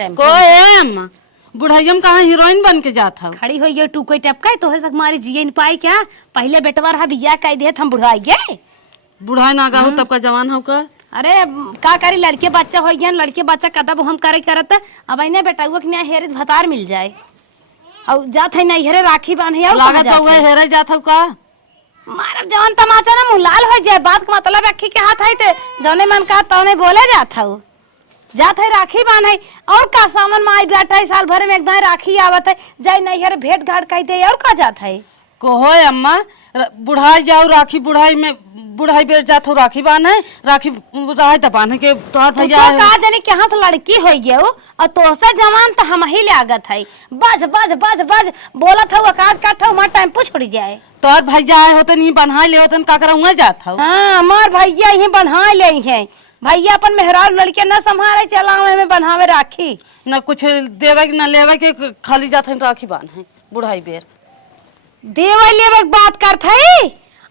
Time को M बुढ़ाइयम कहाँ heroine बन के जात हव। खड़ी होई टू कोई टपका तोहरे तक मारी जिए नहीं पाई क्या। पहले बेटवा रहा बिया कह दे हम बुढ़ाई गए बुढ़ाई ना गाहो तब का जवान हो का। अरे का करी लड़के बच्चा हो गया लड़के बच्चा कदब हम करे करत अब इन्हें बेटाउआ के न्याय हेरे भतार मिल जाए और जात है नहीं हेरे राखी बांधे और लागत हुए हेरे जात हव का। मारब जवान तमाचा ना मुंह लाल हो जाए बात का मतलब रखी के हाथ है ते जौने मन का तौने बोले जात हव जात है राखी बांधे और का सामान माई बैठा है साल भर में एकदम राखी आवत है जाए नहीं हेरे भेंट घाट कह दे और का जात है को हो अम्मा बुढ़ाई जाओ राखी बुढ़ाई में बुढ़ाई बेर जात हो राखी बांधे राखी रहे त बांधे के तोहर भैया तो का जाने के हाथ लड़की होई गयो और तोसे जवान त हम ही लागत है बज बज बज बज बोलत हव आकाश काट हव मार टाइम पूछ छोड़ी जाए तोहर भैया आए होते नहीं बन्हा ले होतन का करऊंगा जात हव। हां मार भैया ही बन्हा ले है भैया अपन मेहरार लड़के न संभाले चलावे में बन्हावे राखी न कुछ देवे न लेवे के खाली जात है राखी बांधे बुढ़ाई बेर देवे लेवे बात करत है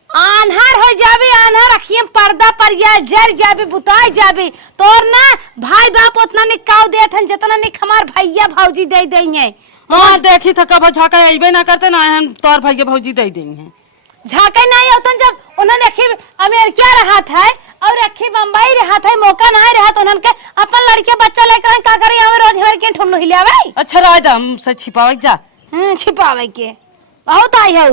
आन्हर हो जाबे आन्हर अखियम पर्दा पर या जर जाबे बुताई जाबे तोर ना भाई बाप उतना निकाव देत हन जितना निक हमार भैया भौजी दे देंगे। हां देखी था कब झाका अइबे ना करते ना हम तोर भैया भौजी दे देंगे झाके नहीं होतन जब उन्होंने अखी अमेरिका रहा था और अखी बम्बई रहा था मौका नहीं रहा तो उन्होंने अपन लड़के बच्चा लेकर का करे हम रोज हर के ठुल्लू हिलावे अच्छा राय दा हम से छिपावे जा छिपावे के बहुत आई है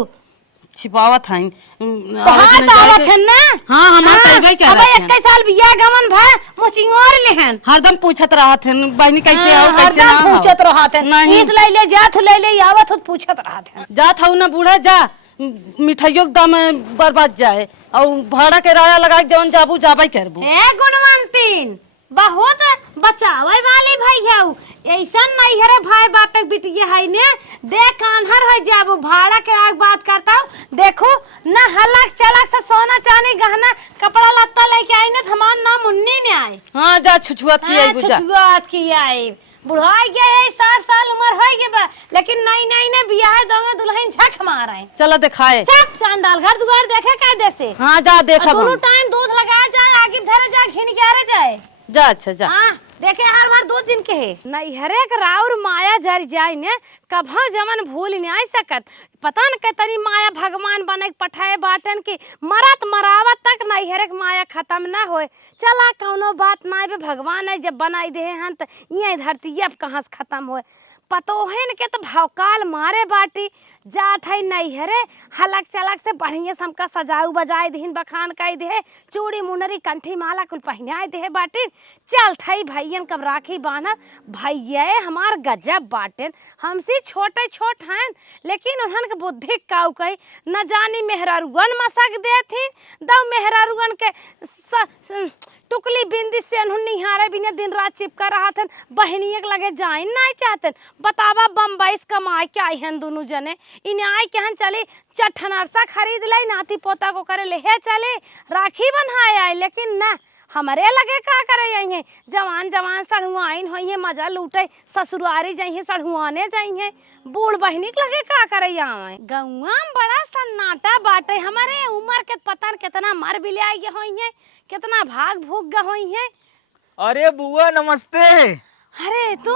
छिपावत हन तो हां आवत है ना हां हमार तैगे क्या अब 21 साल बिया गमन भा मुचिंगोर लेहन हरदम पूछत रहत हन बहनी कैसे आओ कैसे हरदम पूछत रहत हन इस ले ले जात ले ले आवत हो पूछत रहत हन जात हऊ ना बूढ़ा जा मिठाइयों के दाम बर्बाद जाए और भाड़ा किराया लगा के जवन जाबू जाबे करबू ए गुणवंतीन बहुत बचावे वाली भाई है ऐसा नहीं है रे भाई बाप एक बिटिया है ने देख आन्हर हो जाबू भाड़ा के आग बात करता देखो ना हलक चलक से सोना चांदी गहना कपड़ा लत्ता लेके आई ने हमार नाम मुन्नी ने आए हां जा छुछुआत की आई बुझा छुछुआत की आई बुढ़ाई गए 60 साल उम्र हो गए बा लेकिन नहीं नहीं ने बियाह दोगे दुल्हन झक मार है चलो दिखाए चप चांडाल घर दुआर देखे का जैसे हां जा देखा दोनों टाइम दूध लगा जाए आगे धरे जाए घिन के आ जाए जा अच्छा जा हां देखे हर बार दो दिन के है नहीं हरेक राउर माया जर जाए ने कभो जमन भूल नहीं आ सकत पता न के तनी माया भगवान बने पठाए बाटन की मरत मरावत तक नहीं हरेक माया खत्म ना होए चला कौनो बात ना बे भगवान है जब बनाई दे हन त ये धरती अब कहां से खत्म होए पतोहन के तो भौकाल मारे बाटी जात है नहीं हरे हलक चलक से बढ़िया से हमका सजाऊ बजाए दीन बखान कह दे चूड़ी मुनरी कंठी माला कुल पहनाए दे बाटी चल थई भैयन कब राखी बांधा भैया हमार गजब बाटन हमसे छोटे छोट हैं लेकिन उन्हन के बुद्धि काऊ कही न जानी मेहरारुअन मसक देथी दो मेहरारुअन के टुकली बिंदी से निहारे बिना दिन रात चिपका रहा था बहनिया के लगे जाए नहीं चाहते बतावा बम्बई से कमाए के आई हैं दोनों जने इन्हें आए के चले चट्ठन अरसा खरीद ले नाती पोता को करे ले चले राखी बन्हाए आए लेकिन ना हमारे लगे का करे जाइए जवान जवान सढ़ुआइन होइए मजा लूटे ससुरारी जाइए सढ़ुआने जाइए बूढ़ बहनी के लगे का करे जाए गौवा में बड़ा सन्नाटा बाटे हमारे उम्र के पता कितना मर भी ले होइए कितना भाग भूग गई है। अरे बुआ नमस्ते। अरे तू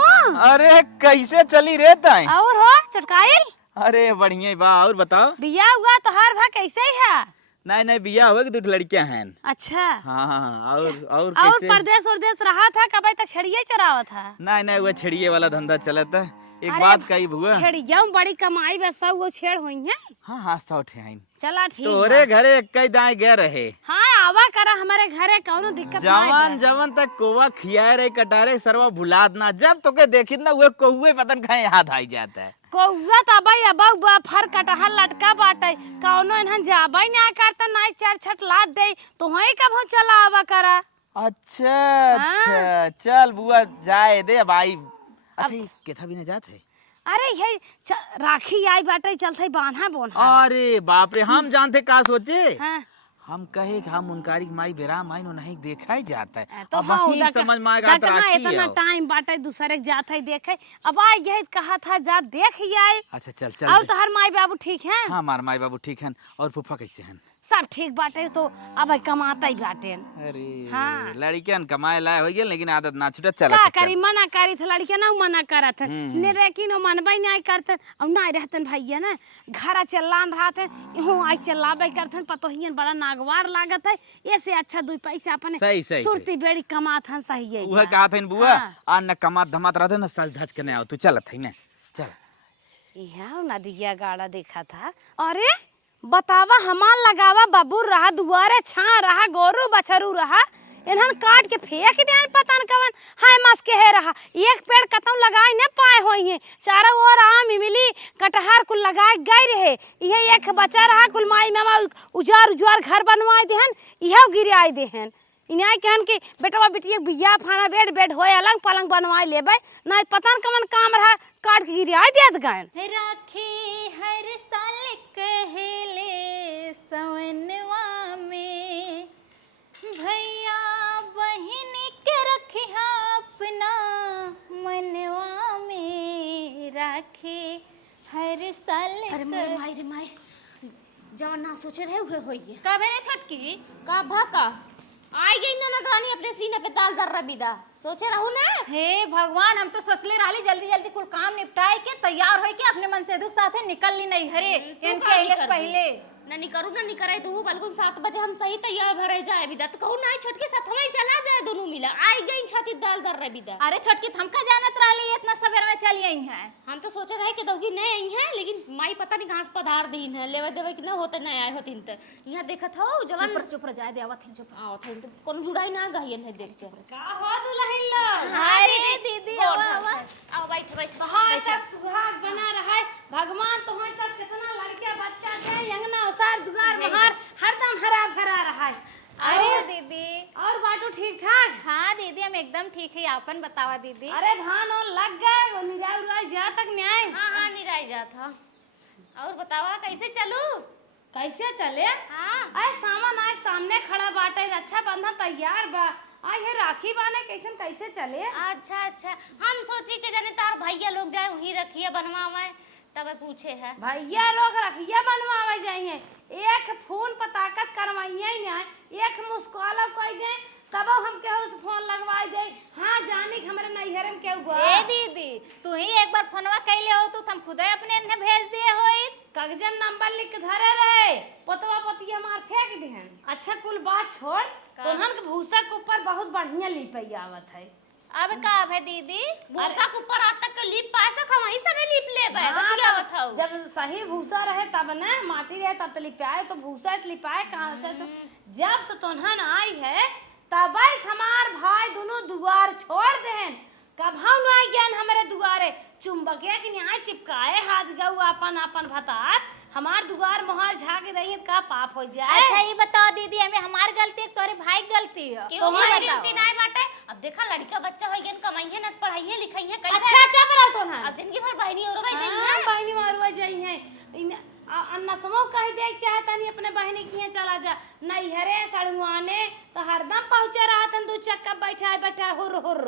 अरे कैसे चली रे ताई और हो चटकाइल अरे बढ़िया बा और बताओ बिया हुआ तो हर भा कैसे है नहीं नहीं बिया हुआ कि 2 लड़कियां हैं। अच्छा हाँ और परदेश उर्देश रहा था कब तक छड़िए चरावा था नहीं नहीं वो छड़िए वाला धंधा चला था एक बात कही बुआ छड़िया में बड़ी कमाई बस सब वो छेड़ हुई है। हाँ 100 ठे चला ठीक तोरे घरे कई दाएं गए रहे। हाँ आवा करा हमारे घरे कौनो दिक्कत जवान जवान तक कोवा खियाए रहे कटारे सरवा भुलाद ना जब तोके देखी ना वो कौवे पतन खाए हाथ आई जाता है कौवा तबई अबौ बा फर कटहल लटका बाटे कौनो इन्हन जाबई ना करता नहीं चार छट लाद दे तो हई कब चला आवा करा। अच्छा चल बुआ जाए दे भाई। अच्छा केथा भी न जात है अरे ये राखी आई बाटे चलते बांधा बोना। अरे बाप रे हम जानते का सोचे हाँ। हम कहे कि हम उनकारी माई बेरा माई नो नहीं देखा ही जाता है तो अब वही समझ में आएगा तो राखी इतना टाइम बाटे दूसरे के जात है देखे अब आ यही कहा था जब देख ही आए। अच्छा चल चल और तोहर माई बाबू ठीक है? हाँ हमार माई बाबू ठीक हैं और फूफा कैसे हैं? सब ठीक बाटे तो अब कमाता ही बाटे। अरे हाँ। लड़कियन कमाए लाए हो गेल लेकिन आदत ना छूटत चला का सब करी मना करी थ लड़के ना मना करत ने लेकिन मनबई नहीं करतन और नहीं रहतन भैया ना घर चला रहते इहू आई चलाबे करतन पतोहियन बड़ा नागवार लागत है। ऐसे अच्छा 2 पैसा अपने सही, सही, सुरती बेड़ी कमात हन सही है। उहे कहा था बुआ हाँ। आ न कमात धमात रहते न सज धज के नहीं आओ तू चलत है ना चल। यहाँ नदिया गाड़ा देखा था। अरे बतावा हमार लगावा बबूर रहा दुआरे छा रहा गोरू बछरू रहा इन्हन काट के फेंक दिया पता न कवन हाय मस के है रहा। एक पेड़ कतौ लगाए न पाए होई है चारों ओर आम इमली कटहर कुल लगाए गए रहे ये एक बचा रहा कुल माई मामा उजार उजार घर बनवाए देहन यह गिराए देहन इन्हें कहन कि बेटवा बेटिया बिया फाना बेड बेड होए अलग पलंग बनवाए लेबे ना पता न कवन काम रहा काट के गिराए देत गए। राखी हर साल कहले सवनवा में भैया बहन के रखिया अपना मनवा में राखी हर साल। अरे मोरे माई रे माई जवन ना सोचे रहे उहे होइए। कबे रे छोटकी का भाका आई गई ना दानी अपने सीने पे दाल दर रबीदा सोचे रहू ना। हे भगवान हम तो सोचले रहली जल्दी जल्दी कुल काम निपटाए के तैयार होई के अपने मन से दुख साथे निकल ली नहीं हरे इनके अइले से पहले ननी करू ननी करे तू बिल्कुल 7 बजे हम सही तैयार भरे जाए बिदा तो कहू ना छोटके साथ हमें चला जाए दोनों मिला आई गई छाती दाल दर रबीदा। अरे छोटकी हमका जानत रहली इतना सवेर में चली आई हैं। हम तो सोचे रहे कि दौगी नहीं आई हैं लेकिन माई पता नहीं घास पधार दीन है लेवे देवे कि ना होते नहीं आए होतिन त यहाँ देखत हो जवान चुप रह जाए देवत हैं चुप आओ थे तो कोनो जुड़ाई ना गहियन है देर से। का हो दुल्हन लो अरे दीदी आवा आओ बैठ बैठ बाहर तक सुहाग बना रहा है भगवान तुम्हें तक कितना लड़के बच्चा थे यंगना उसार दुगार बहार हरदम हरा भरा रहा है। अरे दीदी और बाटू ठीक ठाक। हाँ दीदी हम एकदम ठीक है आपन बतावा दीदी। अरे धान और लग गए वो निराई उराई जा तक न्याय। हाँ निराई जात हा और बतावा कैसे चलू कैसे चले। हाँ आए सामान आए सामने खड़ा बाटे रक्षा बंधन तैयार बा आए है राखी बाने कैसे कैसे चले। अच्छा अच्छा हम सोची के जाने तार भैया लोग जाए वहीं रखिए बनवावे तब पूछे है भैया लोग रखिया बनवावे जाइए एक फोन पर ताकत करवाइए नहीं एक मुस्काला कोई दे तब हम के उस फोन लगवाई दे। हाँ जानी हमरे नैहर में केहू बा। ए दीदी तू ही एक बार फोनवा कैले हो तो हम खुदे अपने ने भेज दिए होई। कागजन नंबर लिख के धरे रहे पतवा पतिया मार फेंक दिहन। अच्छा कुल बात छोड़ तोहन के भूसा के ऊपर बहुत बढ़िया लिपई आवत है। अब का है दीदी भूसा के ऊपर आज तक लीप पास हम ही सब लीप लेबे बतिया बताओ जब सही भूसा रहे तब न माटी रहे तब तो लिपाए तो भूसा लिपाए कहाँ से तो जब से तोहन आई है तब हमार भाई दोनों दुआर छोड़ देहन कभा न आई ज्ञान हमारे दुआरे चुंबके के न्याय चिपकाए हाथ गऊ अपन अपन भतात हमार दुआर मोहर झाके रही का पाप हो जाए। अच्छा ये बताओ दीदी हमें हमार गलती है तोरे भाई गलती है क्यों गलती नहीं बाटे। अब देखा लड़का बच्चा होई गन कमाइए न पढ़ाइए लिखाइए कैसे अच्छा अच्छा पर तो ना अब जिंदगी भर बहनी और भाई हाँ, जाइए बहनी मारवा जाइए अन्ना समो कह दे चाहे तनी अपने बहनी की चला जा नैहरे सड़ुआने तो हरदम पहुंचे रहा तन 2 चक्का बैठा हुर हुर।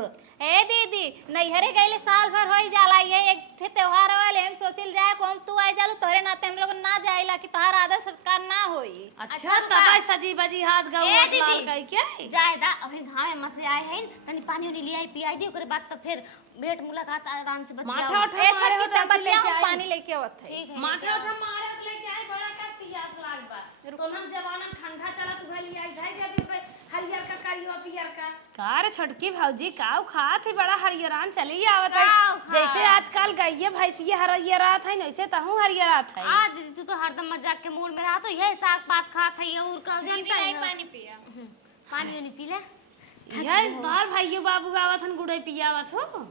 ए दीदी नैहरे गईले साल भर होई जाला ये एक ठे त्योहार वाले हम सोचिल जाए को हम तू आई जालू तोरे नाते हम लोग ना जाइला कि तोहार आदर सत्कार ना होई। अच्छा तब सजी बजी हाथ गऊ ए लाल दीदी कह के जायदा अभी घाव में मसे आए हैं तनी पानी उनी लियाई पियाई दी ओकरे बाद तो फिर भेंट मुलाकात आराम से माथा उठा ए मारे छोटकी हो तब तो लेके हम आई। पानी लेके आवत है। ठीक है माथा उठा मारे हो तो लेके आई बड़ा का पियास लाग बा तो हम जवाना ठंडा चला तू भली आई धाई जाबी पे हरियर का करियो पियर का कार छोटकी भौजी काऊ खात है बड़ा हरियरान चली आवत है काऊ खा। जैसे आजकल गईये भैंसिया हरियरात है वैसे तहू हरियरात है। आ दीदी तू तो हरदम मजाक के मूड में रहा तो यह साग पात खात है और का जानता है पानी पिया पानी उनी पी ले यह तार भाइयो बाबू आवत हन गुड़े पियावत हो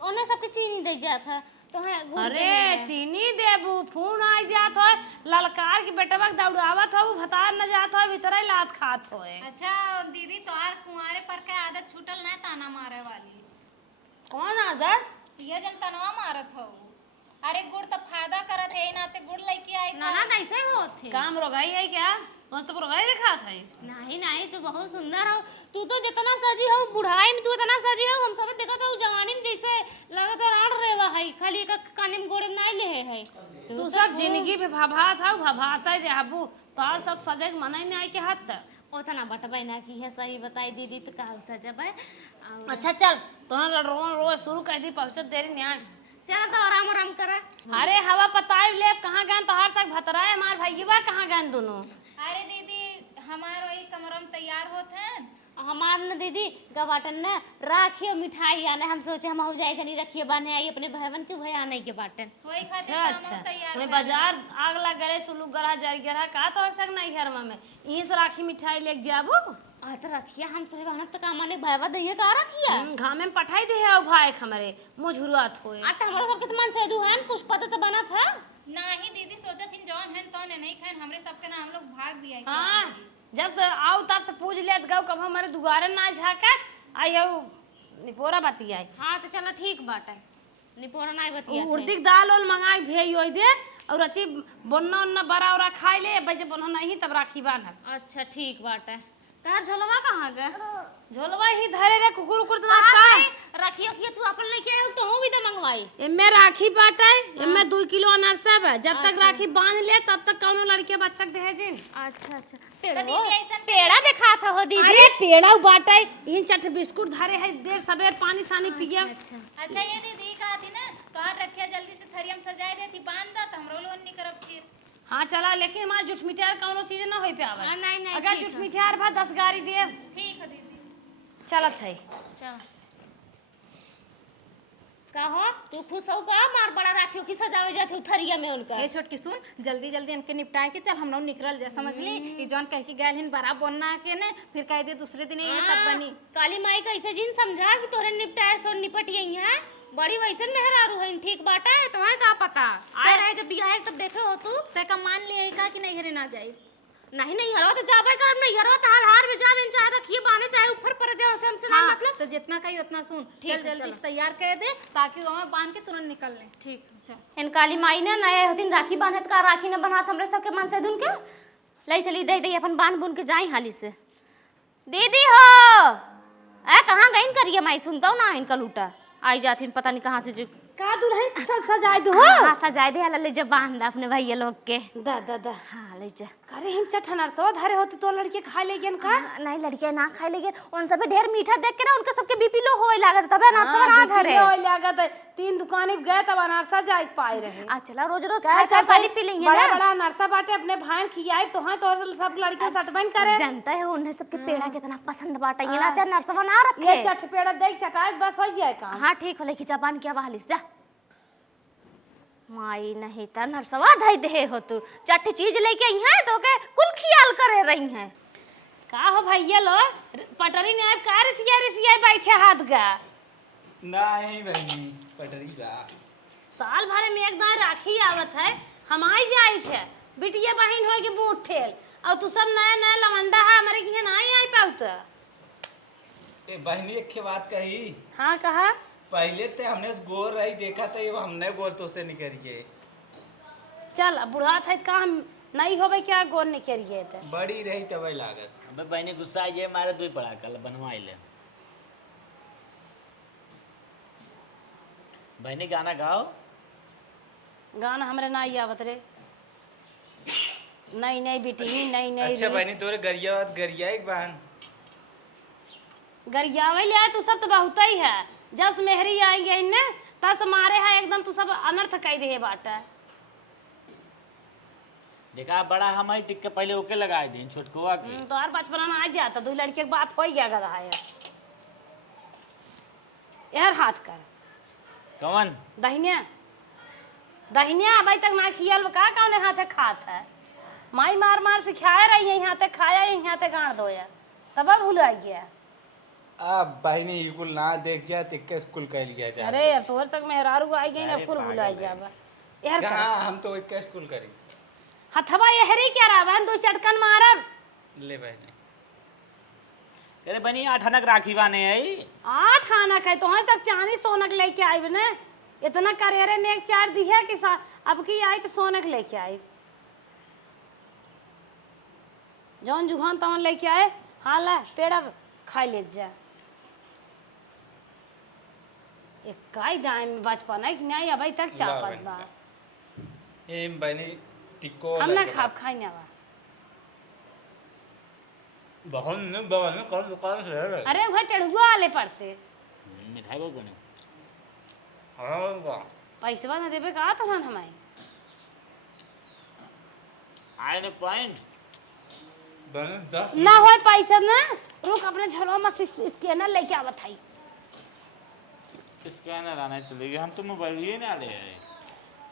ओने सबके चीनी दे जात है तो है गुड़ अरे दे है। चीनी देबू फोन आ जात हो ललकार के बेटवा के दौड़ावत हो भतार न जात हो भीतर लात खात हो। अच्छा दीदी तोहार कुंवारे पर के आदत छूटल ना ताना मारे वाली कौन आदत ये जन तनवा मारत हो। अरे गुड़ तो फायदा करत है नाते गुड़ लेके आई ना ना ऐसे होत है काम रोगाई है क्या वो तो रोगाई दिखात है। नहीं नहीं तू बहुत सुंदर हो तू तो जितना सजी हो बुढ़ाई में तू इतना सजी हो हम सब देखत हो जवानी में जैसे लगत है राड़ रेवा है खाली होली का काने में गोड़ नहीं ले है तू सब जिंदगी पे भभात हौ भभाता रहबू तोहर सब सजग मनई नहीं के हाथ त ओतना बटबै ना की है सही बताई दीदी तो का सजबै अच्छा चल तोहरा रोज शुरू कर दी पहुंचत देरी न्याय चल तो आराम आराम कर अरे हवा पताई ले कहाँ गए तोहार तक भतराए हमार भैया कहाँ गए दोनों अरे दीदी हमार वही कमरा में तैयार होते हैं। हमार न दीदी गवाटन न राखी और मिठाई आने हम सोचे हम हो जाए नहीं रखिए बने आई अपने भाईबन के भाई आने के बाटन वही खातिर अच्छा तो अच्छा हम तैयार मैं हैं। बाजार आग लग गए सुलू गरा जा गया का तोहर सक नहीं हरमा में यहीं से राखी मिठाई लेके जाबू आ तो रखिए हम सही बहन तो काम आने भाईबा दैया का रखिए घाम में पठाई दे है भाई हमरे मुझुरुआत होए आ तो हमरा सबके तो मन से दुहान कुछ पता तो बना था नहीं दीदी सोचत हिन जौन हैं तो नहीं खान हमरे सबके ना हम लोग भाग भी आई हाँ जब से आओ तब से पूछ ले गौ कब हमारे दुआरे ना झाका आई हो निपोरा बतिया हाँ तो चलो ठीक बाटे निपोरा नहीं बतिया उर्दी दाल ओल मंगाई भेज होई दे और अच्छी बन्ना उन्ना बड़ा उरा खाई ले बजे बन्ना नहीं तब राखी बांधब अच्छा ठीक बाटे तार झोलवा कहाँ गए झोलवा ही धरे रे कुकुर उकुर तो रखियो कि तू अपन लेके आयो तो हूं भी तो मंगवाई एमे राखी बाटे एमे 2 किलो अनार सब है जब तक राखी बांध ले तब तक कौनो लड़के बच्चा के दहेजिन अच्छा अच्छा तो दीदी ऐसा पेड़ा देखा था हो दीदी अरे पेड़ा बाटे इन चट बिस्कुट धरे है देर सबेर पानी सानी पिया अच्छा ये दीदी कहा थी ना तोहार रखिया जल्दी से थरियम सजाए देती बांध दा तो हमरो लोन नहीं करब फिर। हाँ चला लेकिन हमारा जुट मिठाई कौनो चीज ना होई पे आवे नहीं नहीं अगर जुट मिठाई भा 10 गाड़ी दे ठीक है दीदी। चलत है चल कहो तू खुश हो का मार बड़ा राखियो की सजावे जाते थरिया में उनका ए छोटकी सुन जल्दी जल्दी इनके निपटाए के चल हम लोग निकल जा समझ ली ई जौन कह के गैल हिन बड़ा बोलना के ने फिर कह दे दूसरे दिन ये तब बनी काली माई कैसे जिन समझा कि तोरे निपटाए सो निपट यही है बड़ी वैसन मेहरारू है ठीक बाटा है तुम्हें का पता आए रहे जब बियाह है तब देखे हो तू ते का मान लिए का कि नहीं हरे ना जाए नहीं नहीं हरवा तो जाबे करब नहीं हरवा तो हाल हार में जाबे चाहे रखिए बाने चाहे ऊपर पर जाओ से हमसे नहीं मतलब तो जितना कही उतना सुन ठीक चल है, जल्दी चलो। से तैयार कर दे ताकि वो हमें बांध के तुरंत निकल ले। ठीक अच्छा इन काली माई ने नए होतिन राखी बांधत का राखी न बनात हमरे सबके मन से दुन के ले चली दे दे अपन बांध बुन के जाई हाली से दीदी हो ए कहां गइन करिए माई सुनता हूं ना इनका लूटा आई जाथिन पता नहीं कहां से जो का दुल्हन सब सजाए दो हां सजाए दे हला ले जब बांध अपने भैया लोग के दा दा दा हां ले जा अरे हम चठनर सो धरे होते तो लड़के खा ले गेन का नहीं लड़कियां ना खाए लेगे उन सब ढेर मीठा देख के ना उनके सबके बीपी लो होए लागत तबे अनारसा ना धरे ओए लागत 3 दुकाने गए तब अनारसा जाए पाए रहे आ चला रोज रोज चाहे खाए पानी पी लेंगे बड़ा ना बड़ा अनारसा बाटे अपने भाई खियाए तो है तो सब लड़के सटबन करे जानता है उन्हें सबके पेड़ा कितना पसंद बाटा ये ना ते नरसवा ना रखे ये चट पेड़ा देख चटाए बस हो जाए काम हाँ ठीक हो लेके जबान क्या बहालिस जा माई नहीं था नरसवा धई दे हो तू चट चीज लेके आई है तो के कुल खियाल करे रही हैं का हो भैया लो पटरी ने आप कार सिया बैठे हाथ का नहीं बहनी पटरी बा साल भर में एक दान राखी आवत है हम आई जाई थे बिटिया बहन होए के बूट ठेल और तू सब नया नया लवंडा है हमारे के ना आई पाउत ए बहनी एक बात कही हाँ कहा पहले ते हमने गोर रही देखा था ये हमने गोर तो से निकल के चल अब बुढ़ा था काम नहीं होवे क्या गोर नहीं करिए तो बड़ी रही तब लागत अबे बहनी गुस्सा आई है मारे दो पड़ा कल बनवाई ले बहनी गाना गाओ गाना हमरे ना ही आवत रे नहीं नहीं बेटी नहीं नहीं अच्छा बहनी तोरे गरिया एक बहन गरियावे ले तू सब तो बहुत ही है जब मेहरी आई गई ने तस मारे है एकदम तू सब अनर्थ कह दे बाटा देखा बड़ा हमारी टिक्के पहले ओके लगाए दी छोटकुआ की तो और बचपन में आ जाता दो लड़के के बात हो गया गधा है यार हाथ कर कौन दहिनिया दहिनिया अभी तक ना खियल का कौन हाथे खात है माई मार मार से खाए रही है यहाँ तक खाया यहाँ तक गाड़ दो या तब भूल आ गया अब बहनी स्कूल ना देख जा तिक्के स्कूल कह लिया जा अरे यार तोहर तक मेहरारू आई गई ना अरे कुल भूल आ पागल जाबा यार कर कहाँ हम तो एक स्कूल करी हथवा ये हरी क्या रहा बहन दो चटकन मारब ले बहनी अरे बनी 8 आनक राखी बाने आई 8 आनक है तो हाँ सब चांदी सोनक लेके आई ना इतना करेरे ने एक 4 दी है कि अब की आई तो सोनक लेके आई जौन जुहान तवन लेके आए हाँ ला पेड़ा खा ले जा इक्काई दाई में बचपन है कि नहीं अभी तक चापत बा एम बनी टिको हम ना खाब खाई ना बा बहुत ने बगल में कौन दुकान से है अरे वह टेढ़ुआ वाले पर से मिठाई बहुत बने हां वाह पैसा ना देबे का तो हमारे आए ने पॉइंट बने 10 ना होए पैसा ना रुक अपने झोला में स्कैनर लेके आवत है स्कैनर आने चलेगी हम तो मोबाइल ही ना ले आए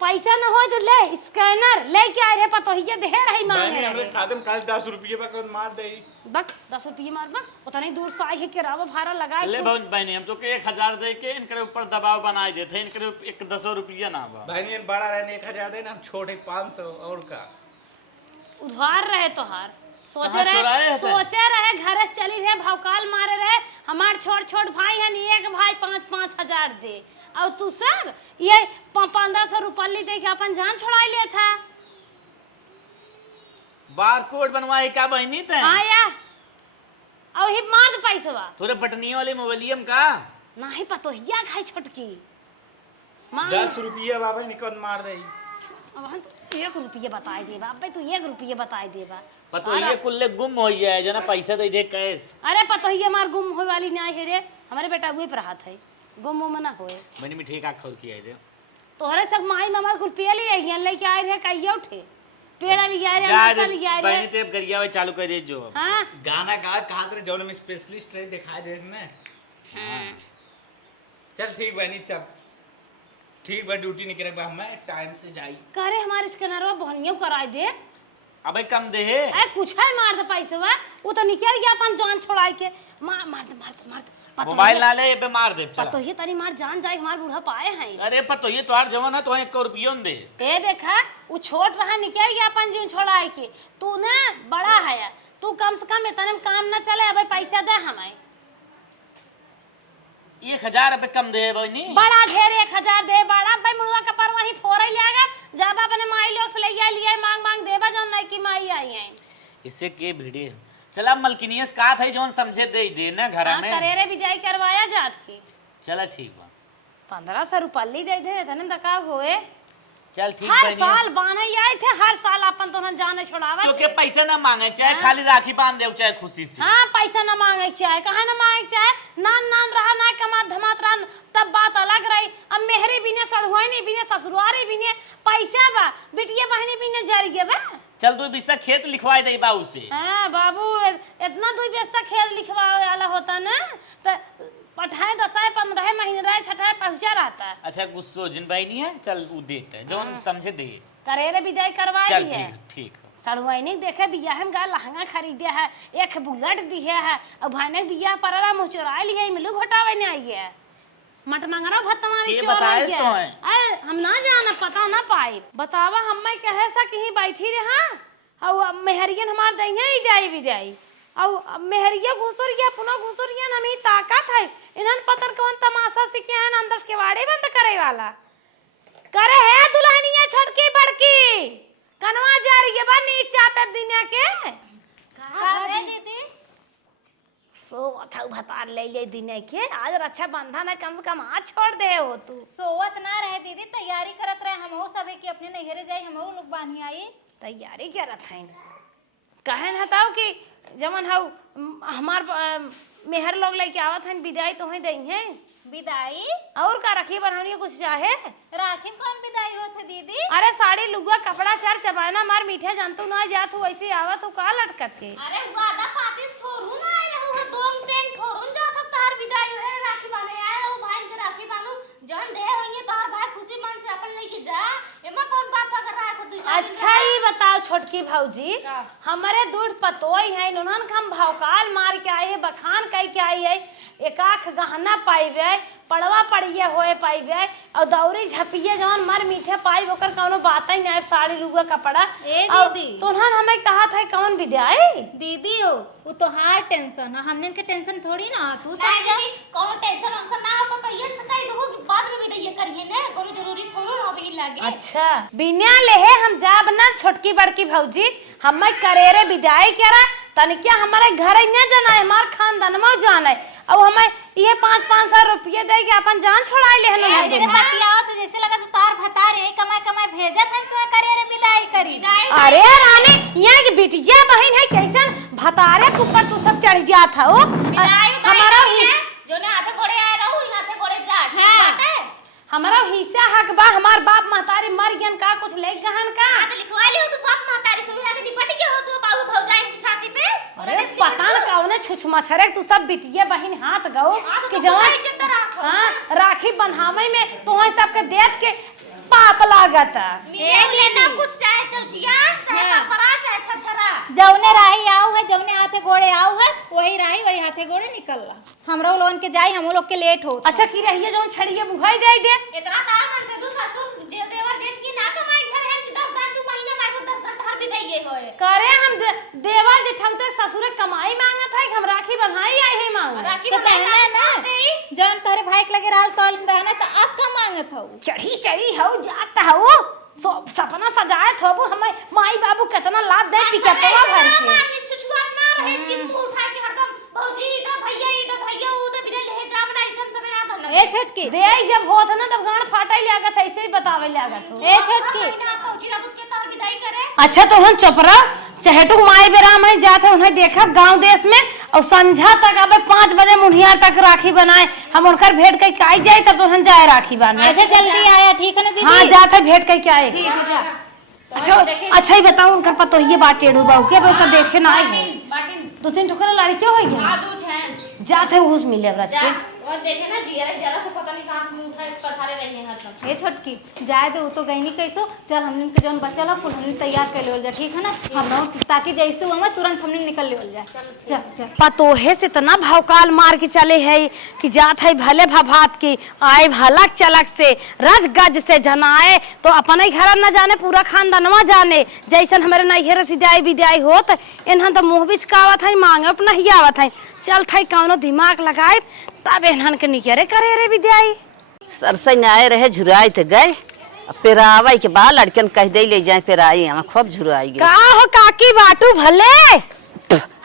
पैसा ना हो तो ले स्कैनर लेके आए रे पतोहिया दे रही मांगे बनी हमरे रहे खादम काल 10 रुपये पर मार दे बक 10 रुपये मार बक उतना ही दूर से आई है कि रावा भाड़ा लगाए ले बहुत बहनी हम तो के 1000 दे के इनके ऊपर दबाव बनाए देते इनके एक 10 रुपया ना बा बनी बड़ा रहने 1000 देना हम छोटे 500 और का उधार रहे तोहार सोचे कहाँ चुराए रहे हैं ते? सोचे रहे घर से चली रहे भौकाल मारे रहे हमार छोट छोट भाई है एक भाई 5-5 हजार दे और तू सब ये 1500 रुपये दे के अपन जान छुड़ा लिया था बारकोड बनवाए का बहनी ते आया और ही मार दे पैसा थोड़े बटनियों वाले मोबाइलियम का नहीं पतोहिया खाई छोटकी मार 10 रुपये बाबा निकल मार दे अब हम 1 रुपये बताए देबा अबे तू 1 रुपये बताए देबा पतो ये कुल्ले गुम हो जाए जना पैसा दे दे कैश अरे पतोहिया मार गुम होए वाली नहीं है रे हमारे बेटा हुए पर हाथ है गुम हो ना होए बनी मिठाई का खोल के आए दे तोहरे सब माई मामा कुल पे ले आई लेके आए रे कहियो उठे पेड़ा ले आए रे जा मसा ले आए बहनी रे टेप गरिया में चालू कर दे जो हां गाना गा कहा तेरे जौन में स्पेशलिस्ट रहे दिखाई दे इसने चल ठीक बनी चल ठीक बा ड्यूटी निकले बा मैं टाइम से जाई करे हमारे स्कैनरवा बहनियो कराई दे अबे कम दे है ए कुछ है मार दे पैसा वो तो निकल गया अपन जान छोड़ाई के मार मार दे मोबाइल ना ले ये पे मार दे चला पतोहिया तनी मार जान जाए हमार बूढ़ा पाए हैं अरे पतो ये तोहार जवान है तो 1 रुपया दे ए देखा वो छोट रहा निकल गया अपन जीव छोड़ाई के तू ना बड़ा है तू कम से कम इतने में काम ना चले अबे पैसा दे हमें 1000 रुपए कम दे बहनी बड़ा घेर 1000 दे बड़ा भाई मुड़वा का पर वही फोरे लेगा जब अपने माई लोग से ले लिए मांग मांग देबा जौन नहीं की माई आई है इससे के भिड़े चला मलकिनियस का था जोन समझे दे दे ना घर में करेरे भी जाई करवाया जात की चला ठीक बा 1500 रुपये दे दे तने दका होए चल ठीक हर बहनी साल बाने आए थे हर साल अपन तो न जाने छोड़ावा तो के पैसे ना मांगे चाहे खाली राखी बांध दे चाहे खुशी से हाँ पैसा न मांगे चाहे कहा न मांगे चाहे नान नान रहा ना कमा धमात रहा तब बात अलग रही अब मेहरी भी ने सड़ुआनी भी ने ससुरारी भी ने पैसा बा बिटिया बहनी भी ने जर गे बा चल 2 बिस्सा खेत लिखवाए दे बाबू से हाँ बाबू इतना 2 पैसा खेत लिखवावे वाला होता ना तो पठाए 10-15 महीने रहे छठाए पहुंचा रहता है अच्छा गुस्सो जिन भाई नहीं है चल वो देते हैं जोन समझे दे करेरे विदाई करवा चल दी है ठीक है सड़ुआनी देखे बिया हम गा लहंगा खरीदे है एक बुलेट दिया है और भाने बिया पररा मुँह चुरा लिया मिलू घोटावे ने आई है मट मंगरा भतमानी के चोर बताए आई तो है अरे हम ना जाना पता ना पाए बतावा हम्मे कहे सा कहीं बैठी रे हां और मेहरियन हमार दइया ही जाई विदाई और मेहरिया घुसुरिया पुनः घुसुरिया ना नहीं ताकत है इन्हन पतर कौन तमाशा सीखे हैं अंदर के वाड़े बंद करे वाला करे है दुल्हनिया छोटकी बड़की कनवा जा रही है बा नीचा पे दिने के का है दीदी सो अथा भतार ले दिने के आज रक्षा बंधन है कम से कम हाथ छोड़ दे हो तू सोवत ना रहे दीदी तैयारी करत रहे हम हो सबे कि अपने नैहरे जाई हम लोग बानी आई तैयारी क्या रहा है कहे न हताओ कि जमन हाउ हमार मेहर लोग लेके आवत हैं विदाई तो ही दई है विदाई और का रखी बनौनी कुछ चाहे राखी में कौन विदाई होत है दीदी अरे साड़ी लुगा कपड़ा चार चबाना मार मीठे जानतू ना जात हूँ ऐसे आवत हूँ का लटकत के अरे वादा पार्टी थोरू ना आए रहू है दोन टेंग थोरू जा तक तार विदाई है राखी बांधे आए ओ भाई के राखी बांधू जन दे होइए तार भाई खुशी मन से अपन लेके जा एमा कौन बात कर रहा है को दूसरा अच्छा ही बताओ छोटकी भौजी हमारे दूध पतोई है उन्होंने हम भौकाल मार के आए है बखान कह के आई है एक आँख गहना पाइबे पड़वा पड़िए होए पाइबे और दौरी झपिए जवन मर मीठे पाई ओकर कौनो बात ही नहीं साड़ी लुगा कपड़ा ए और दीदी तो उन्होंने हमें कहा था कौन विदाई दीदी हो वो तो हार टेंशन है हमने के टेंशन थोड़ी ना तू नहीं समझ दीदी कौन टेंशन हमसे ना हो तो ये सकाई दो कि बाद में विदाई करिए ना कोनो जरूरी थोड़ो ना भी लागे अच्छा बिना लेहे हम जाब ना छोटकी बड़की भौजी हमें करेरे विदाई करा तनिक हमारे घर न जाना है हमार खानदान में जाना है अब हमें ये 500 रुपये दे के अपन जान छोड़ा ले हन ऐसे बतियाओ तो जैसे लगा तो तार भता रे कमाए कमाए भेजत हम तुम्हें करे रे विदाई करी। अरे रानी यहाँ की बिटिया बहन है कैसन भतारे के ऊपर तू सब चढ़ जात हो। हमारा जो ने हाथे गोड़े आए रहू हाथे गोड़े जाट हाँ। हमारा हिस्सा हक बा, हमार बाप महतारी मर गयन का कुछ ले गहन का। हाथ लिखवा लियो तू बाप महतारी से आगे निपट के हो तू बाबू भौजाई की छाती पे। अरे पता न कौने छुछ मछरे तू सब बिटिया बहन हाथ गओ कि जवान हां राखी बन्हावे में तोह सबके देख के पाप लागत। एक लेना कुछ चाहे चौचिया चाहे पापरा चाहे छछरा जौने राही आऊ है जौने हाथे गोड़े आऊ है वही राही वही हाथे गोड़े निकलला। हमरो लोन के जाई हम लोग के लेट हो। अच्छा की रहिए जौन छड़िए बुहाई दे दे इतना तार मन से दू ससुर जे देवर जेठ की ना कमाई घर है कि 10 दान तू महीना मांगो 10 दान तार भी दइए होए करे हम देवर जेठम तो ससुर कमाई मांगत है कि हम राखी बन्हाई आई है मांग राखी तो बहना ना जौन तोरे भाई के लगे रहल तोल दहना तो अब का मांगत हो। चढ़ी चढ़ी हो जात हो सब सपना सजाए थोबू हमें माई बाबू कितना लाभ दे पिकतवा भर के मांगी छुछुआ ना रहे कि मुंह उठा के हरदम भौजी इधर भैया उधर बिना ले जा बना ऐसा सब ना तो ए छटकी रे जब होत ना तब गांड फाटाई लागत ऐसे ही बतावे लागत हो। ए छटकी ना भौजी ना के तार विदाई करे। अच्छा तो हम चपरा चहेटू माई बेरा में जाते उन्हें देखा गांव देश में और संझा तक अब 5 बजे मुनिया तक राखी बनाए हम उनकर भेंट कई काई जाए तब तो हम जाए राखी बांधने। अच्छा जल्दी आया ठीक है ना दीदी। हाँ जाते भेंट कई क्या ठीक है जा। अच्छा ही बताओ उनकर पतो ये बात टेढ़ू बाऊ के ओकर देखे ना आई बाटिन 2-3 ठोकर लड़के हो गए हां दू ठहन जाते उस मिले ब्रज जा के और देखे ना जिया जरा से पता नहीं कहां से मुंह उठाए पथारे रही है हरदम। ए छटकी जाए दे तो गईनी कैसो चल हमने के जौन बचल हो कुल हमने तैयार कर लेवल जा ठीक है ना हम लोग ताकि जैसे हम तुरंत हमने निकल लेवल जा। चल चल पतोहे से इतना भौकाल मार के चले है कि जात है भले भभात की आए भलक चलक से रज गज से जनाए तो अपने घर न जाने पूरा खानदानवा जाने जैसन हमारे नैहर सिदाई विदाई होत इन्हन तो मुंह बिचकावत है मांगे अपना ही आवत है चल थाई कौनो दिमाग लगाए तब इन्हन के निकरे करे रे विदाई। सरसे आए रहे झुराई तो गए पेरावाई के बाद लड़कन कह दे ले जाए पेराई हम खूब झुराई गए। का हो काकी बाटू भले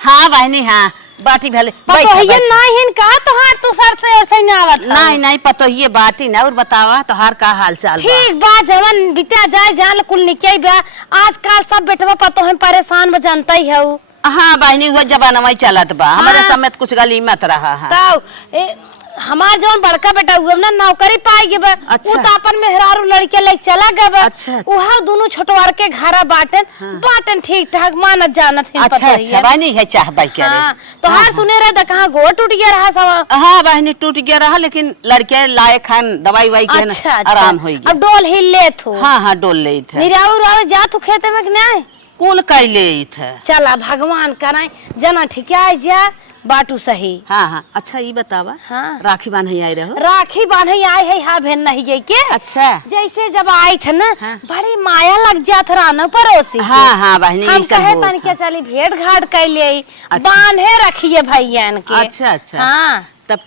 हाँ बहनी हाँ बाटी भले पतोहिए नहीं का तोहार तू सरसे ऐसे न आवत नहीं नहीं पतो ये बाटी ना और बतावा तोहार का हाल चाल बा। ठीक बा जवन बिता जाए जान कुल निकई बा आजकल सब बेटवा पतोहे परेशान में जानता ही है। हाँ बहनी वो जमाना में चलत बा हमारे समय कुछ गली मत रहा है। तो हमार जौन बड़का बेटा हुआ ना नौकरी पाई गे बा अच्छा। उ त अपन मेहरारू लड़के ले चला गए बा अच्छा, अच्छा। उहा दोनों छोटवार के घरा बाटन ठीक ठाक मानत जानत है अच्छा अच्छा बहनी है चाह बाई करे। हां तो हां सुने रहे कहां गोड़ टूट गया रहा सब। हाँ बहनी टूट गया रहा लेकिन लड़के लाए खान दवाई वाई के अच्छा, आराम हो गया। अब डोल हिल ले थो हाँ हाँ डोल ले थे निराऊ राव जा तू खेते में कि नहीं कुल कैले थे। चला भगवान कराए जना ठिकाए जा बाटू सही। हाँ हाँ अच्छा ये बतावा हाँ। राखी बांधे आई रहो। राखी बांधे आए है हा भेन नहीं गई के अच्छा जैसे जब आई थे ना हाँ। बड़ी माया लग जात रानो पड़ोसी हाँ हाँ बहनी हम ऐसा कहे होत तन के है। चली भेंट घाट कैले अच्छा। बांधे रखिए भैयन के। अच्छा अच्छा हाँ तब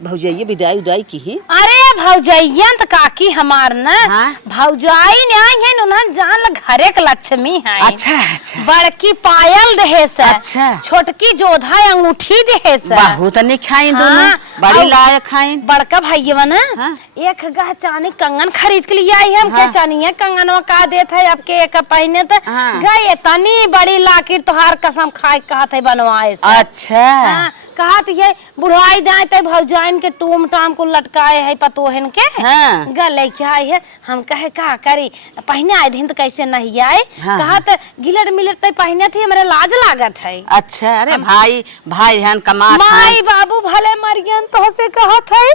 भौजाइये विदाई उदाई की ही। अरे भौजैयन त काकी हमार न हाँ। भौजाई ने आई है उन्हन जान ल घरे के लक्ष्मी है। अच्छा अच्छा बड़की पायल देहे से अच्छा। छोटकी जोधा अंगूठी देहे से बहुत नहीं खाई दोनों हाँ, बड़ी और लायक खाई। बड़का भैया ना हाँ। एक गह चांदी कंगन खरीद के लिए आई है हम हाँ। के चांदी कंगनवा का देत है अब के एक पहने त हाँ। गए तनी बड़ी लाकिर तोहार कसम खाए कहत है बनवाए से। अच्छा हाँ, कहत ये बुढ़ाई जाए ते भौजाइन के टूम टाम को लटकाए है पतोहन के हाँ। गले क्या है हम कहे का करी पहने आए दिन तो कैसे नहीं आए हाँ। कहत गिलट मिलट ते पहने थी मेरे लाज लागत है। अच्छा अरे भाई भाई हन कमात माई बाबू भले मरियन तो से कहत है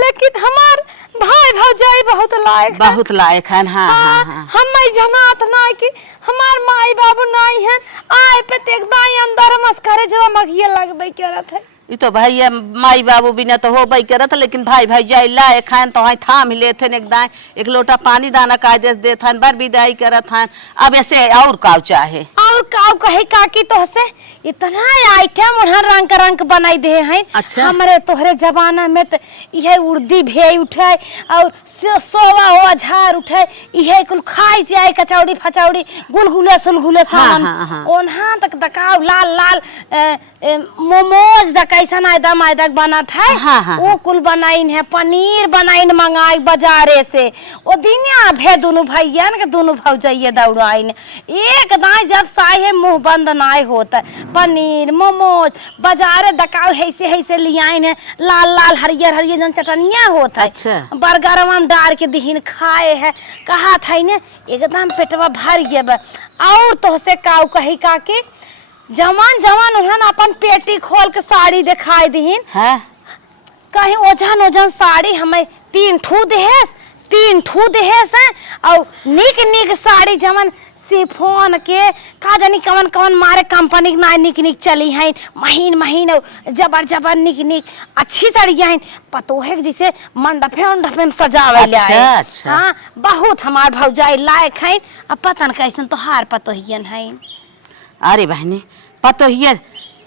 लेकिन हमार भाई भौजाई बहुत लायक है। बहुत लायक है। हाँ हाँ हाँ हम जनात ना कि हमार माई बाबू नहीं है आए पे देखदाई अंदर मस्करे जब मगिए लगबे करत है। ये तो भैया माई बाबू बिना तो हो बई करत लेकिन भाई भाई जाई लाए खान तो थाम लेते एकदम एक लोटा पानी दाना कायदे देथन बर विदाई करत हन। अब ऐसे और काव चाहे और और काऊ कहे काकी तोहसे इतना आइटम उन्हर रंग बनाई दे हैं। अच्छा। हमरे तोहरे जमाना में तो यह उर्दी भे उठे और सोवा हो झार उठे यह कुल खाई जाए कचौड़ी फचौड़ी गुलगुले सुलगुले सामान हाँ। ओन्हा तक दकाव लाल लाल मोमोज द कैसन आयदा मैदा बनत है। हाँ। वो कुल बनाइन है, पनीर बनाइन मंगाई बाजारे से। ओ दिनिया भे दोनों भैया के दोनों भौजाइये दौड़ाइन एक दाई जब साई है मुंह बंद नाय होता पनीर मोमोज बाजारे दकाव हैसे लियाइन है लाल लाल हरियर हरियर जन चटनिया होता है। अच्छा। बर्गरवा में डाल के दिहिन खाए है कहा था ने एकदम पेटवा भर गया। और तोहसे काऊ कही काके जवान उन्हन अपन पेटी खोल के साड़ी दिखाई दिहिन। हाँ। कहीं ओजन ओजन साड़ी हमें 3 ठू देहेस है और निक साड़ी जमन सिफोन के का जानी कवन मारे कंपनी ना निक चली हैं महीन जबर निक अच्छी साड़ियां हैं पतोहे जैसे मंडपे में सजावे ले आए। अच्छा। हाँ बहुत हमार भौजाई लायक हैं। अब पता न कैसन तोहार पतोहियन हैं। अरे बहनी पतोहिए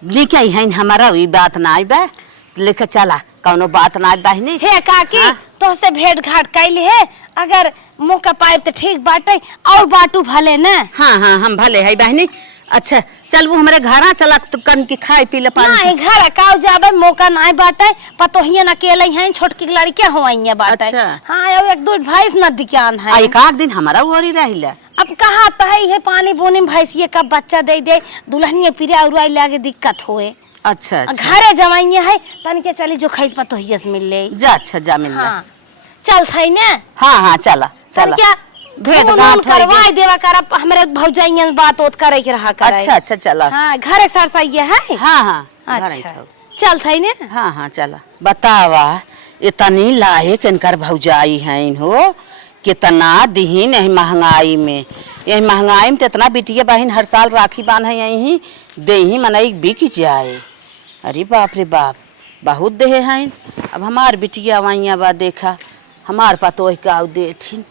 लेके आई है हमारा वही बात ना आई बा लेके चला कौनो बात ना आई बहनी। हे काकी हाँ? तोहसे भेंट घाट कैली है अगर मौका पाए तो ठीक बाटे और बाटू भले न। हाँ हम भले है बहनी। अच्छा चल वो हमारे घर चला तो कन की खाए पी ले पानी। नहीं घर काऊ जाबे मौका नहीं बाटे पतोहियन अकेले हैं छोटकी लड़कियां होइए बाटे। अच्छा। हाँ और एक दो भैंस न दिकान है। एक आध दिन हमारा वो रहिला। अब कहा तो है पानी बोनी भैंसिए का बच्चा दे दुल्हनिया पीरे और लागे दिक्कत होए। अच्छा। घरे जमाइए है तन के चली जो खैस पतोहिया से मिल ले जा। अच्छा जा मिल ले। हाँ चल थई ने। हाँ चला चल क्या भेंट फोन घाट करवाई देवा कर हमरे भौजाइयन बात ओत करे के रहा करे। अच्छा चला। हां घर एक सरसाइए है। हाँ अच्छा चल थई ने। हाँ चला। बतावा इतनी लायक इनकर भौजाई है हो कितना दिहीन यही महंगाई में तो इतना बिटिया बहन हर साल राखी बांध है यही दे ही मनई बिक जाए। अरे बाप रे बाप बहुत दे हैं। अब हमार बिटिया वहीं बा देखा हमार पतोह का देथिन।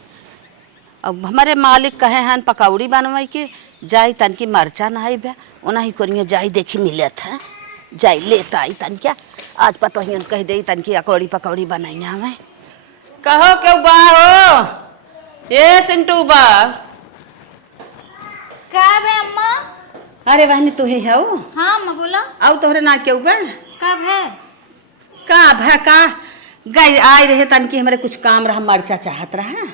अब हमारे मालिक कहे हैं पकौड़ी बनवाई के जाई तन की मरचा नहाई बा ओना ही करिए जाई देखी मिलत है जाई लेता आई तन क्या आज पतोहियन कह दे तन की अकौड़ी पकौड़ी बनाई हमें। कहो क्यों बा हो ये सिंटू बा। का बे अम्मा? अरे बहनी तू ही है हाँ अम्मा बोला। आओ तोहरे ना क्यों बा कब है? का गई आए रहे तन की हमारे कुछ काम रहा मरचा चाहत रहा।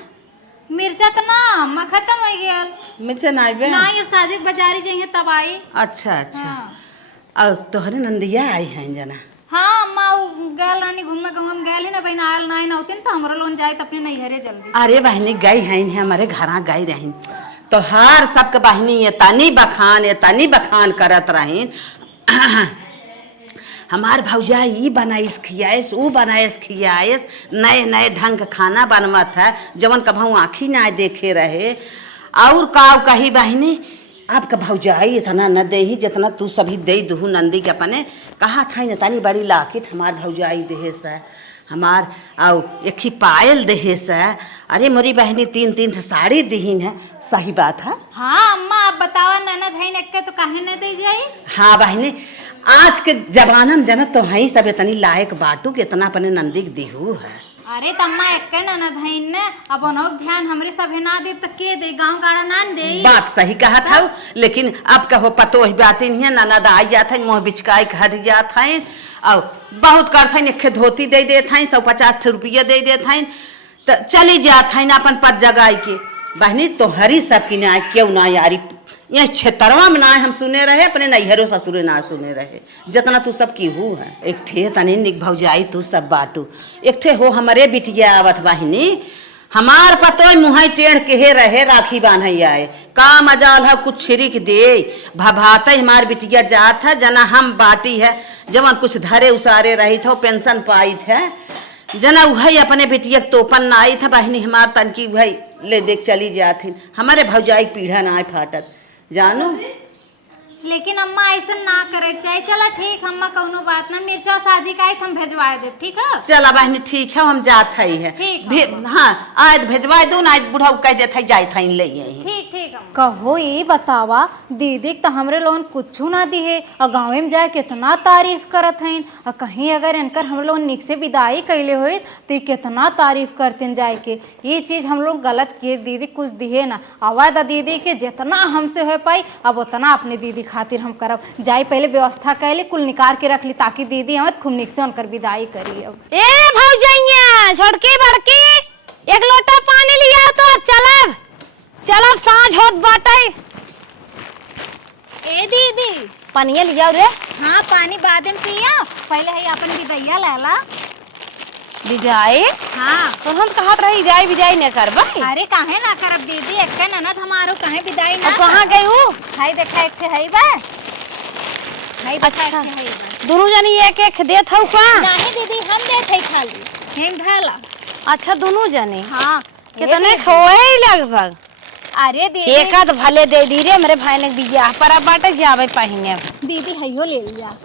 मिर्चा तो ना अम्मा खत्म हो गया। मिर्चा ना बे ना अब साजिक बाजारी जाइए तब आई। अच्छा। और तोहरे नंदिया आई हैं जना। हाँ अम्मा गल रानी घूमे हम गए ना बहन आयल ना होतीन तो हमरो लोन जाए तो अपने नैहरे जल्दी। अरे बहनी गई हैं हमारे घर गई रही तो हर सबके बहनी ये तनी बखान करत रही। हमार भौजाई ई बनाइस खियाइस ऊ बनाइस खियाइस नए ढंग का खाना बनवत है जवन कभू आँखी ना देखे रहे। और काव कही बहनी आपका भौजाई इतना न दे ही जितना तू सभी दे दू नंदी के अपने कहा था न तनी बड़ी लाकिट हमार भौजाई देहे से हमार आओ एक ही पायल देहे से। अरे मोरी बहनी 3 साड़ी दीहीन है सही बात है। हाँ अम्मा आप बतावा ननद है नक्के तो काहे न दे जाई। हाँ बहनी आज के जमाना में जनत तो है सब इतनी लायक बाटू के इतना अपने नंदी के देहू है। अरे तम्मा एक ननद है ने अब उनों ध्यान हमरे सब ना दे तो के दे गांव गाड़ा ना दे। बात सही कहा था लेकिन अब कहो पतो ही बातें नहीं है ननद आई जात है मोह बिचकाई हट जात है और बहुत करते हैं धोती दे देते हैं 150 रुपया दे देते हैं तो चली जात है ना अपन पद जगाई के। बहनी तो हरी सब की ना क्यों ना यारी ये क्षेत्रवा में ना हम सुने रहे अपने नैहरों ससुरे ना सुने रहे जितना तू सब की हु है। एक थे तनी निक भौजाई तू सब बाटू एक थे हो हमारे बिटिया आवत बहिनी हमार पतो मुँह टेढ़ के हे रहे राखी बांधे आए का मजाल है कुछ छिरिक दे भभाते हमार बिटिया जात है जना हम बाटी है जवन कुछ धरे उसारे रही थे पेंशन पाई थे जना वही अपने बिटिया तोपन ना आई था बहनी हमार तनकी वही ले देख चली जाती हमारे भौजाई पीढ़ा ना फाटत जानो। लेकिन अम्मा ऐसा ना करे चाहे। चला ठीक, अम्मा कौनो बात ना, मिर्चा साजी का हम भेजवा दे, ठीक है? चला बहनी ठीक है, हम जात है ठीक हाँ आज भेजवा दो ना, आज बुढ़ऊ कह देते जाए थे ले ठीक ठीक अम्मा। कहो ये बतावा दीदी तो हमरे लोन कुछ ना दी है और गाँव में जाए कितना तारीफ करत हैं और कहीं अगर इनकर हम लोग निक से विदाई कैले हुए तो ये कितना तारीफ करते जाए के। ये चीज़ हम लोग गलत किए, दीदी कुछ दिए ना, आवाज़ दीदी के जितना हमसे हो पाई अब उतना अपने दीदी खातिर हम करब। जाए पहले व्यवस्था कैले कुल निकाल के रख ली ताकि दीदी हम खूब निक से उनकर विदाई करी। अब ए भौजैया छोटकी बड़की एक लोटा पानी लिया तो चलब चलब, साँझ होत बाटे। ए दीदी पानिया लिया रे। हाँ पानी बाद में पिया, पहले है अपन विदैया लाला। विदाई? हाँ तो हम कहत रही जाए विदाई न करबा। अरे काहे ना करब दीदी, एक ननद हमारो कहे विदाई ना। कहाँ गई हूँ? हाय देखा एक है बा, हाय देखा अच्छा। एक है बा। दोनों जनी एक एक देत हऊ का? नहीं दीदी हम देत है खाली, हम ढाला। अच्छा दोनों जने हाँ कितने खोए लगभग? अरे दीदी एक आध भले दे दी रे, मेरे भाई ने बियाह पर अब बाटे जावे पहिने। दीदी हयो ले लिया।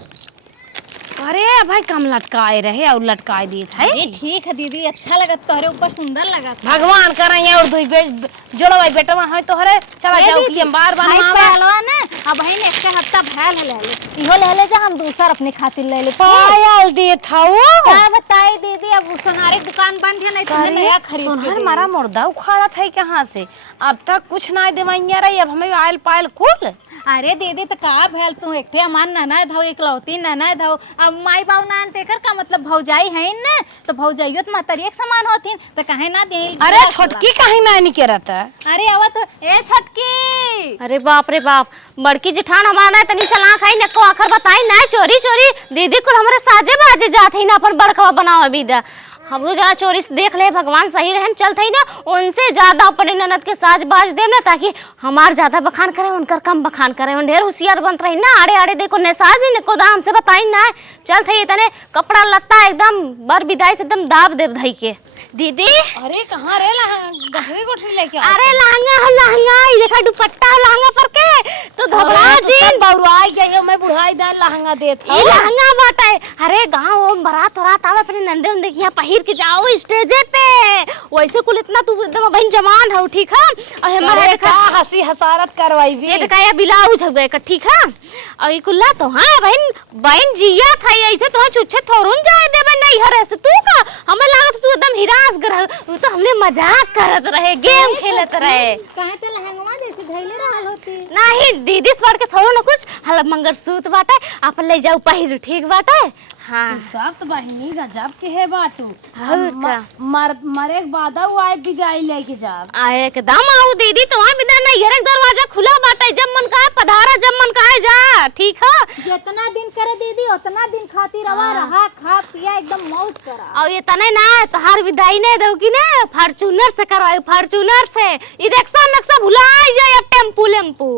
अरे भाई कम लटकाए रहे और लटकाए दी था। अरे ठीक है दीदी, अच्छा लगा तोहरे ऊपर, सुंदर लगा। भगवान करे और दुई जोड़वा बेटवा है तोहरे। चला जाओ कि हम बार बार मावा ना, अब है ने एक हफ्ता भैल ले ले, इहो ले ले जा, हम दूसरा अपने खातिर ले ले। पायल दे था वो। क्या बताए दीदी, अब सोनारी दुकान बंद है, नहीं तो नया खरीद के तुम्हार दे। मारा मुर्दा उखाड़ा था कहाँ से? अब तक कुछ ना देवैया रही, अब हमें आयल पायल कुल। अरे दीदी तो का भैल, तू एक अमान ननद हो, इकलौती ननद हो, अब माई बाऊ ना तेकर का मतलब भौजाई है ना, तो भौजाइयो तो महतरी एक समान होतीन, तो काहे ना दे। अरे छोटकी कहीं ना नहीं के रहता। अरे आवा तो ए छोटकी। अरे बाप रे बाप, बड़की जेठान हमारा तनी चला खाई न को आखिर बताई ना, चोरी चोरी दीदी कुल हमरे साजे बाजे जात है ना, अपन बड़खवा बनावा बीदा। हम तो जरा चोरी से देख ले, भगवान सही रहन चलत है ना, उनसे ज्यादा अपने ननद के साज बाज दे ना, ताकि हमार ज्यादा बखान करे उनकर कम बखान करे। हम ढेर होशियार बनत रही ना, आड़े आड़े देखो न साज न को दाम से बताई ना, चलत है इतने कपड़ा लत्ता एकदम बर विदाई से एकदम दाब देव धई के। दीदी अरे कहाँ रे गहरी कोठरी लेके आ? अरे लहंगा है लहंगा, ये देखा दुपट्टा है लहंगा पर के, तो घबरा जी बौराई गई मैं बुढ़ाई दान लहंगा देत ये लहंगा बाटा है। अरे गाँव बारात वरात आवे अपने नंदे उंदे के यहाँ पहिर के जाओ स्टेजे पे, वैसे कुल इतना तू एकदम बहन जवान हो, ठीक है? और हमारा अरे देखा का हंसी हसारत करवाई भी। ये देखा ये ब्लाउज हो गए का, ठीक है? और ये कुल्ला तो हाँ बहन बहन जिया था, ऐसे तो छुच्छे थोरुन जाए देबे नहीं हरे से तू का, हमें लागत तू एकदम हिरास ग्रह, वो तो हमने मजाक करत रहे, गेम खेलत रहे। काहे तो लहंगवा जैसे धइले रहल होती। नहीं दीदी से पढ़ के छोड़ो ना कुछ, हल मंगलसूत्र बाटे अपन ले जाओ पहिर, ठीक बाटे? हाँ सब तो बहिनी गजब के है बाटू। और मरे के बाद आए विदाई लेके जाब। आए एकदम आओ दीदी, तुम्हारा बिना नहीं है, दरवाजा खुला बाटे, जब मन का पधारा, जब मन का जा, ठीक है? जितना दिन करे दीदी उतना दिन खातिर रवा रहा, खा पिया एकदम मौज करा। और ये तने ना तहार विदाई नहीं दोगी ना, फॉर्च्यूनर से करवाए, फॉर्च्यूनर से। ई रिक्शा नक्शा भुला जाए, अब टेम्पू लेम्पू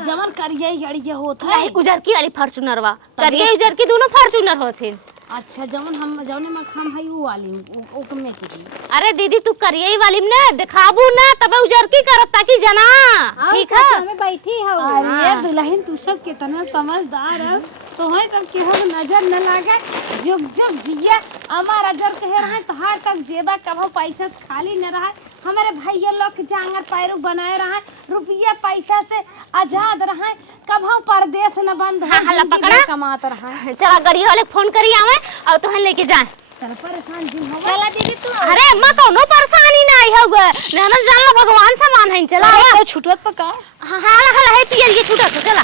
जमन करिए यड़िए होत है। नहीं उजर की वाली फॉर्च्यूनरवा, करिए उजर की दोनों फॉर्च्यूनर होथिन। अच्छा जमन हम जौने में खाम है वो वाली ओकमे के जी। अरे दीदी तू करिए वाली ने दिखाबू ना, तबे उजर की करत ताकि जना, ठीक है? हमें बैठी हो। अरे दुल्हन तू सब कितना समझदार है, तोहे तक केहो नजर न लागे, जुग जुग जिया हमार अजर कहे रहे तहार तक जेबा कभो पैसा से खाली न रहा। हमारे भैया लोग के जांगर पैरू बनाए रहे, रुपया पैसा से आजाद रहे, कभो परदेश न बंद हो, हाँ, पकड़ा कमात रहे। चला गाड़ी वाले फोन करी आवे और तोहन लेके जाए। चल परेशान जी हो। चला दीदी तू। अरे अम्मा कौनो परेशानी ना आई होगा, ननद जान लो भगवान समान है, चला छुटत पका। हाँ हाँ है पियर ये छूटा तो चला।